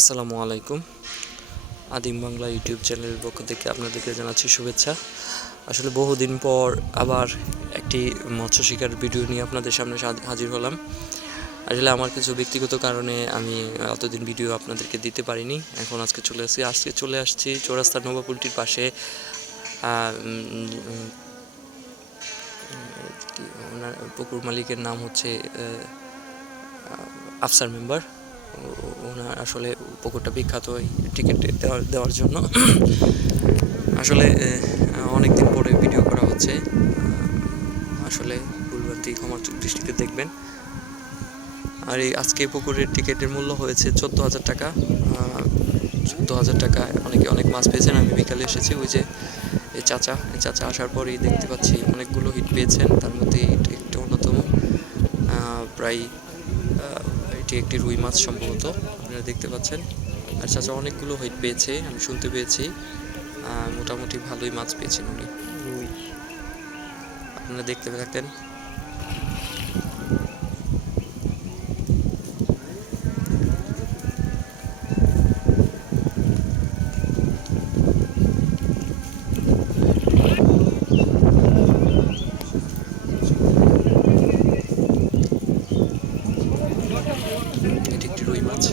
আসসালামু আলাইকুম। আদিম বাংলা ইউটিউব চ্যানেলের পক্ষ থেকে আপনাদেরকে জানাচ্ছি শুভেচ্ছা। আসলে বহুদিন পর আবার একটি মৎস্য শিকার ভিডিও নিয়ে আপনাদের সামনে হাজির হলাম। আসলে আমার কিছু ব্যক্তিগত কারণে আমি এতদিন ভিডিও আপনাদেরকে দিতে পারিনি। এখন আজকে চলে আসছি চৌরাস্তার নবাবপুলটির পাশে। ওনার পুকুর মালিকের নাম হচ্ছে আফসার মেম্বার। ওনার আসলে পুকুরটা বিখ্যাত এই টিকিট দেওয়ার জন্য। আসলে অনেক দিন পরে ভিডিও করা হচ্ছে, আসলে ভুলভ্রান্তি ক্ষমার দৃষ্টিতে দেখবেন। আর এই আজকে পুকুরের টিকিটের মূল্য হয়েছে 14,000 টাকা। 14,000 টাকায় অনেক মাছ পেয়েছেন। আমি বিকালে এসেছি, ওই যে এই চাচা আসার পরেই দেখতে পাচ্ছি অনেকগুলো হিট পেয়েছেন, তার মধ্যে একটি অন্যতম। প্রায় এটি একটি রুই মাছ সম্ভবত, আপনারা দেখতে পাচ্ছেন। আর চাচা অনেকগুলো হিট পেয়েছে, আমি শুনতে পেয়েছি। মোটামুটি ভালোই মাছ পেয়েছেন উনি, আপনারা দেখতে থাকেন। এটি একটি রুই মাছ।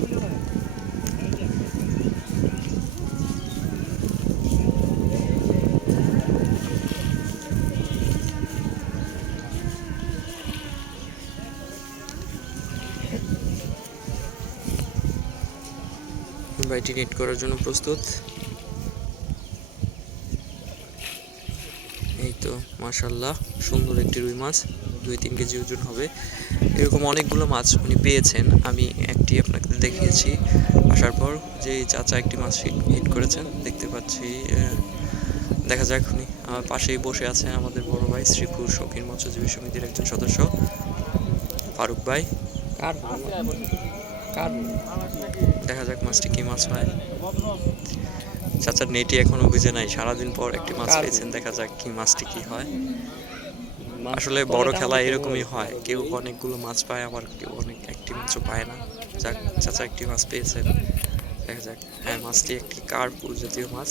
বাইটি নেট করার জন্য প্রস্তুত। এই তো মাশাআল্লাহ, সুন্দর একটি রুই মাছ, 2-3 কেজি ওজন হবে। এরকম অনেকগুলো মাছ উনি পেয়েছেন। আমি একটি আপনাকে দেখিয়েছি আসার পর, যে চাচা একটি মাছ হিট করেছেন দেখতে পাচ্ছি। দেখা যাক, উনি আমার পাশেই বসে আছে আমাদের বড় ভাই, শ্রীপুর শৌখিন মৎস্যজীবী সমিতির একজন সদস্য ফারুক ভাই। দেখা যাক মাছটি কি মাছ হয়। চাচার নেটই এখনো বুঝে নাই, সারাদিন পর একটি মাছ পেয়েছেন। দেখা যাক কি মাছটি কি হয়। আসলে বড় খেলা এরকমই হয়, কেউ অনেকগুলো মাছ পায়, আবার কেউ একটি মাছও পায় না। যাক, চাচা একটি মাছ পেয়েছেন, দেখা যাক। হ্যাঁ, মাছটি একটি কার্পু জাতীয় মাছ,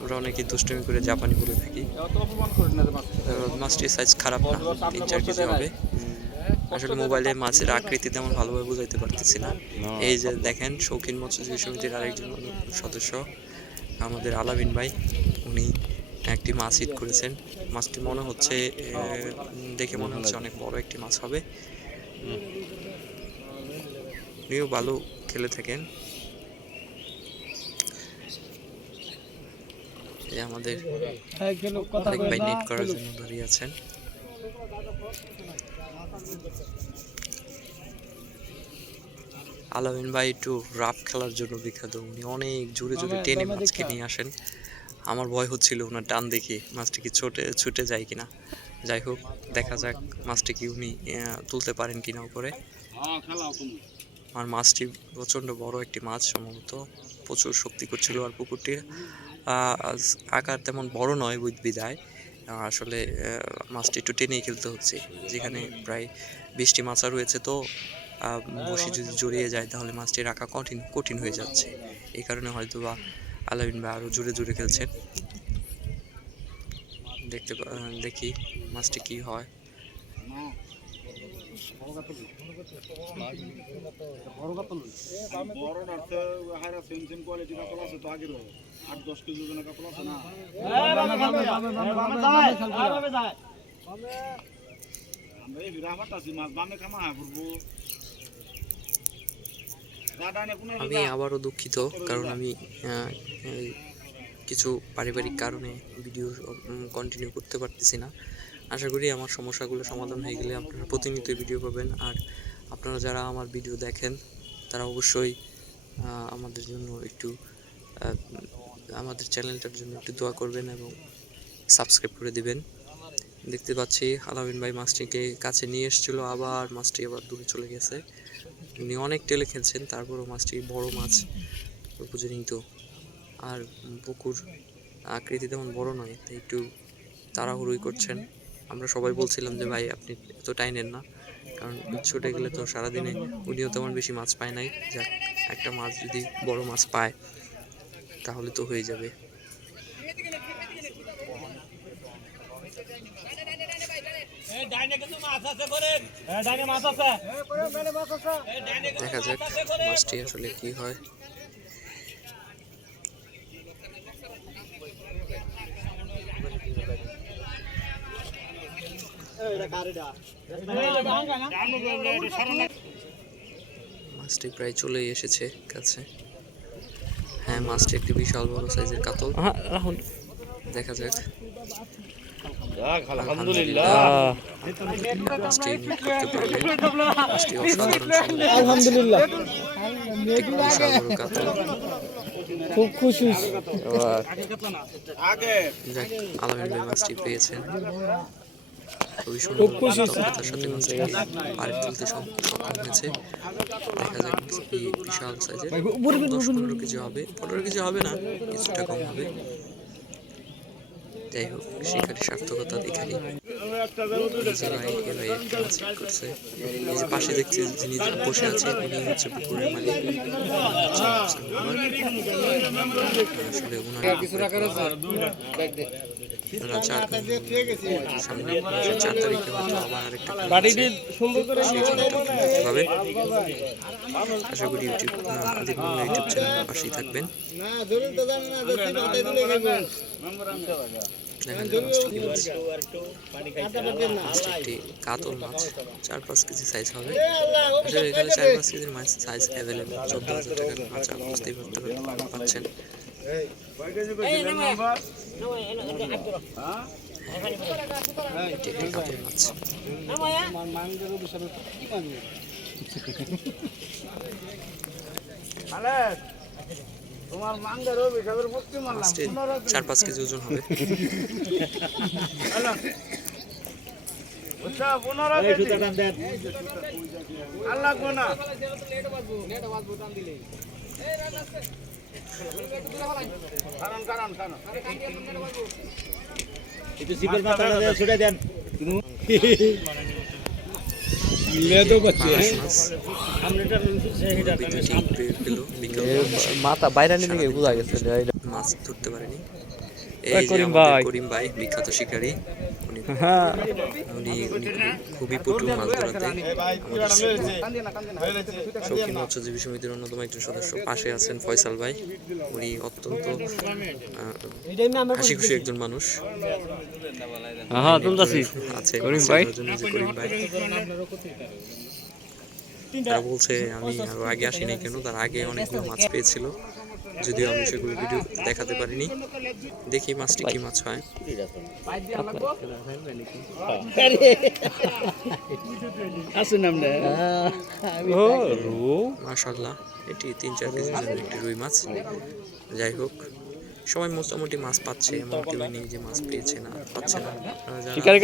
আমরা অনেকে দুষ্টুমি করে জাপানি বলে থাকি। মাছটির সাইজ খারাপ না, 3-4 কেজি হবে। আসলে মোবাইলে মাছের আকৃতি তেমন ভালোভাবে বুঝাইতে পারতেছি না। এই যে দেখেন, শৌখিন মৎস্যজীবী সমিতির আরেকজন সদস্য আমাদের আলামিন ভাই, উনি একটি মাছ হিট করেছেন। মাছটি দেখে মনে হচ্ছে অনেক বড় একটি মাছ হবে। উনিও ভালো খেলে থাকেন। এই আমাদের আরেক ভাই নেট করার জন্য দাঁড়িয়ে আছেন। আলামিন ভাই একটু রাফ খেলার জন্য বিখ্যাত, উনি অনেক জোরে টেনে মাছকে নিয়ে আসেন। আমার ভয় হচ্ছিল ওনার টান দেখে মাছটি কি ছুটে যায় কিনা। যাই হোক, দেখা যাক মাছটি কি উনি তুলতে পারেন কিনা উপরে। আর মাছটি প্রচণ্ড বড় একটি মাছ, সম্ভবত প্রচুর শক্তি করছিল। আর পুকুরটির আকার তেমন বড় নয় বিধায় আসলে মাছটি একটু টেনেই খেলতে হচ্ছে। যেখানে প্রায় 20টি মাছা রয়েছে, তো বসি যদি জড়িয়ে যায় তাহলে মাছটি রাখা কঠিন হয়ে যাচ্ছে। এই কারণে হয়তো বা আলামিন ভাই আরও জোরে খেলছেন। দেখি মাছটি কি হয়। আমি আবারও দুঃখিত, কারণ আমি কিছু পারিবারিক কারণে ভিডিও কন্টিনিউ করতে পারতেছি না। আশা করি আমার সমস্যাগুলো সমাধান হয়ে গেলে আপনারা প্রতিনিয়ত ভিডিও পাবেন। আর আপনারা যারা আমার ভিডিও দেখেন তারা অবশ্যই আমাদের জন্য একটু আমাদের চ্যানেলটার জন্য একটু দোয়া করবেন এবং সাবস্ক্রাইব করে দিবেন। দেখতে পাচ্ছি আলামিন ভাই মাছটিকে কাছে নিয়ে এসেছিল, আবার মাছটি আবার দূরে চলে গেছে। উনি অনেক টেলে খেলছেন, তারপরও মাছটি বড় মাছ উপযোগিত। আর পুকুর আকৃতি তেমন বড় নয়, তাই একটু তাড়াহুড়োই করছেন। আমরা সবাই বলছিলাম যে ভাই আপনি এত টাইনেন না, কারণ ছুটে গেলে তো সারাদিনে উনিও তেমন বেশি মাছ পায় নাই। যাক, একটা মাছ যদি বড় মাছ পায় তাহলে তো হয়ে যাবে। দেখা যাক মাছটি আসলে কি হয়। মাছটি প্রায় চলেই এসেছে কাছে। হ্যাঁ, মাছটি একটি বিশাল বড় সাইজের কাতল। দেখা যাক। আলহামদুলিল্লাহ, মাছটি নিয়ে করতে পারবে। মাছটি অসাধারণ সুন্দর। আলহামদুলিল্লাহ, বিশাল বড় কাতল। খুব খুশি। যাক, আলামিন ভাই মাছটি পেয়েছেন। খুবই সুন্দর দক্ষতার সাথে মাছটিকে পাড়ে তুলতে সক্ষম হয়েছে। দেখা যাক কি বিশাল সাইজের। 10-15 কেজি হবে, 15 কেজি হবে না, কিছুটা কম হবে। যাই হোক, শিকারি সার্থকতা এখানে। করছে এই যে পাশে দেখছি যিনি বসে আছে উনি হচ্ছে পুকুরের মালিক। আসলে ওনার 4 তারিখে হয়তো আবার আরেকটা হবে। আশা করি ইউটিউব চ্যানেলের পাশেই থাকবেন। একটি কাতল মাছ 4-5 কেজি সাইজ হবে। আসলে এখানে 4-5 কেজির মাছ সাইজ অ্যাভেলেবেল। 14,000 টাকার মাছ বুঝতেই পারছেন। এটি একটি কাতল মাছ। মাছটি 4-5 কেজি ওজন হবে। মাথা বাইরে নিয়ে বোঝা গেছে মাছ ধরতে পারেনি। এই যে করিম ভাই বিখ্যাত শিকারী, উনি খুবই পটু মাছ ধরাতে। শৌখিন মৎস্যজীবী সমিতির অন্যতম একজন সদস্য। পাশে আছেন ফয়সাল ভাই, উনি অত্যন্ত হাসি খুশি একজন মানুষ আছে। করিম ভাই তারা বলছে আমি আরো আগে আসি নাই কেন, তার আগে অনেকগুলো মাছ পেয়েছিল, যদিও আমি সেগুলো ভিডিও দেখাতে পারিনি। দেখি মাছটি কি মাছ হয়। মাশাআল্লাহ, এটি 3-4 কেজির জন্য একটি রুই মাছ। যাই হোক, সবাই মোটামুটি মাছ পাচ্ছে, এমন কেউ নেই যে মাছ পেয়েছে না পাচ্ছে না। শিকারি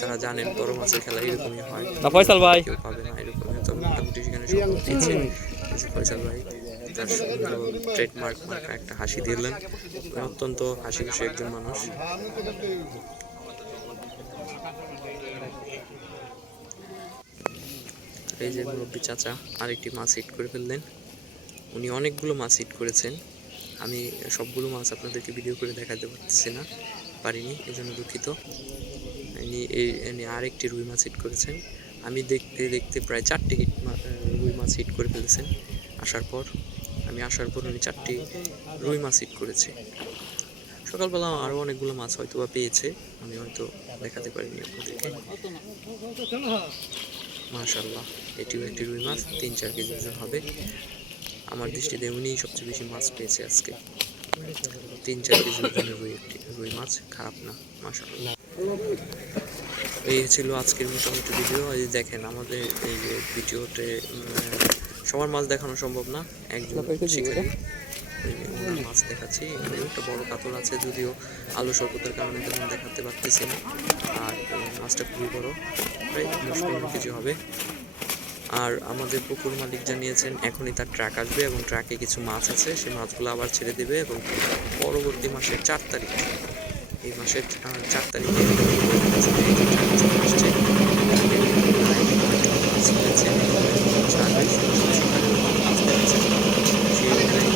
তারা জানেন বড় মাছের খেলা এরকমই হয়, কেউ পাবে না এরকমই। তো মোটামুটি সেখানে সব পেয়েছে। ফয়সাল ভাই তার সুন্দর ট্রেডমার্ক মার্কা একটা হাসি দিলেন। অত্যন্ত হাসি খুশি একজন মানুষ। এই যে মুরব্বী চাচা আরেকটি মাছ হিট করে ফেললেন। উনি অনেকগুলো মাছ হিট করেছেন। আমি সবগুলো মাছ আপনাদেরকে ভিডিও করে দেখাতে পারিনি, এই জন্য দুঃখিত। ইনি আরেকটি রুই মাছ হিট করেছেন। আমি দেখতে প্রায় 4টি রুই মাছ হিট করে ফেলেছেন। আসার পর উনি 4টি রুই মাছ হিট করেছে। সকালবেলা আরও অনেকগুলো মাছ হয়তো বা পেয়েছে, আমি হয়তো দেখাতে পারিনি আপনাদেরকে। মাশাআল্লাহ, এটিও একটি রুই মাছ, 3-4 কেজি ওজন হবে। আমার দৃষ্টিতে উনিই সবচেয়ে বেশি মাছ পেয়েছে আজকে। 3-4 কেজি ওজনের রুই মাছ, খারাপ না, মাশাআল্লাহ। এই ছিল আজকের মোটামুটি ভিডিও। এই দেখেন আমাদের এই ভিডিওতে সবার মাছ দেখানো সম্ভব না। একজন শিকারী মাছ দেখাচ্ছি। এখানে একটা বড় কাতল আছে, যদিও আলো স্বল্পতার কারণে তেমন দেখাতে পারতেছি না। আর মাছটা খুবই বড়, প্রায় 10-15 কেজি হবে। আর আমাদের পুকুর মালিক জানিয়েছেন এখনই তার ট্রাক আসবে এবং ট্রাকে কিছু মাছ আছে, সেই মাছগুলো আবার ছেড়ে দেবে এবং পরবর্তী মাসের 4 তারিখ, এই মাসের 4 তারিখে আসছে। পেয়েছে সার্ভিস সকালে আসতে পেরেছে সেই অনুযায়ী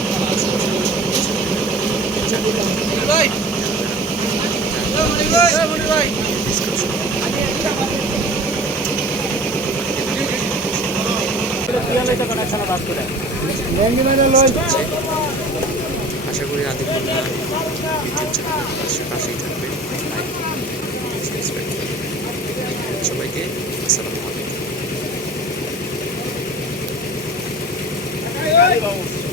আশা করি আদিকুল্লা বিদ্যুৎ চ্যানেলের পাশেই থাকবে লাইক সাবস্ক্রাইব করবে সবাইকে আসসালামু আলাইকুম।